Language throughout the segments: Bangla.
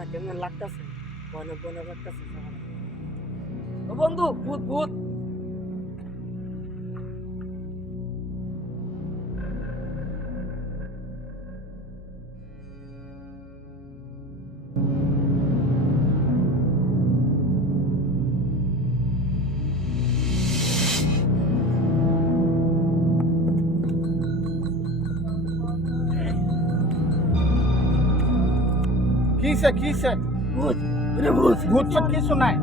না কেমন লাগতেছে, ভয়ানক ভয়ানক লাগতেছে। ও বন্ধু, ভূত ভূত। কিসে ভূত, ওরে ভূত। ভূত চোট কিছু নাই,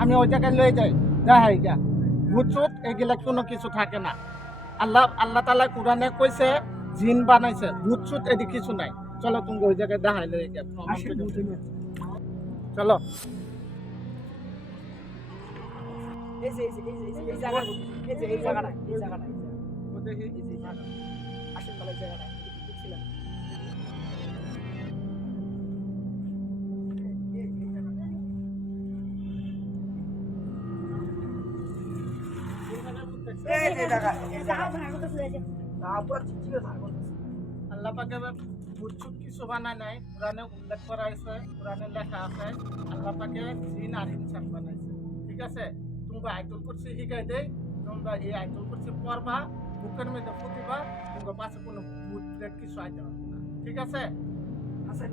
আমি ওই জায়গায় লয়ে যাই দেখাই গা। ভূত চোট এগুলা কোনো কিছু থাকে না। আল্লাহ আল্লাহ তাআলা কোরআনে কইছে জিন বানাইছে, ভূত চোট এদিকে কিছু নাই। চলো তুমি ওই জায়গায় দেখাই লয়ে গা। আসেন ভূত না। চলো। এই যে এই জায়গা, এই জায়গাটা, এই জায়গাটা, ও দেখি এই যে জায়গা। আসেন তাহলে এই জায়গাটা দেখছিলাম। এই যে জায়গা, এই জায়গা। তারপর চিচিয়ে থাকো। আল্লাহ পাকে ভূত চোট কিছু বানায় নাই, কোরআনে উল্লেখ করা আছে, কোরআনে লেখা আছে আল্লাহ পাকে জিন আর ইনসান বানাইছে। ঠিক আছে, তোমরা আয়াতুল কুরসি শিখাই দেই, তোমরা এই আয়াতুল কুরসি পড়বা, বুকের মধ্যে ফুটিবা, তোমরা পাশে কোনো ভূত প্রেত কিছু আইতে পারবে না। ঠিক আছে। আসেন।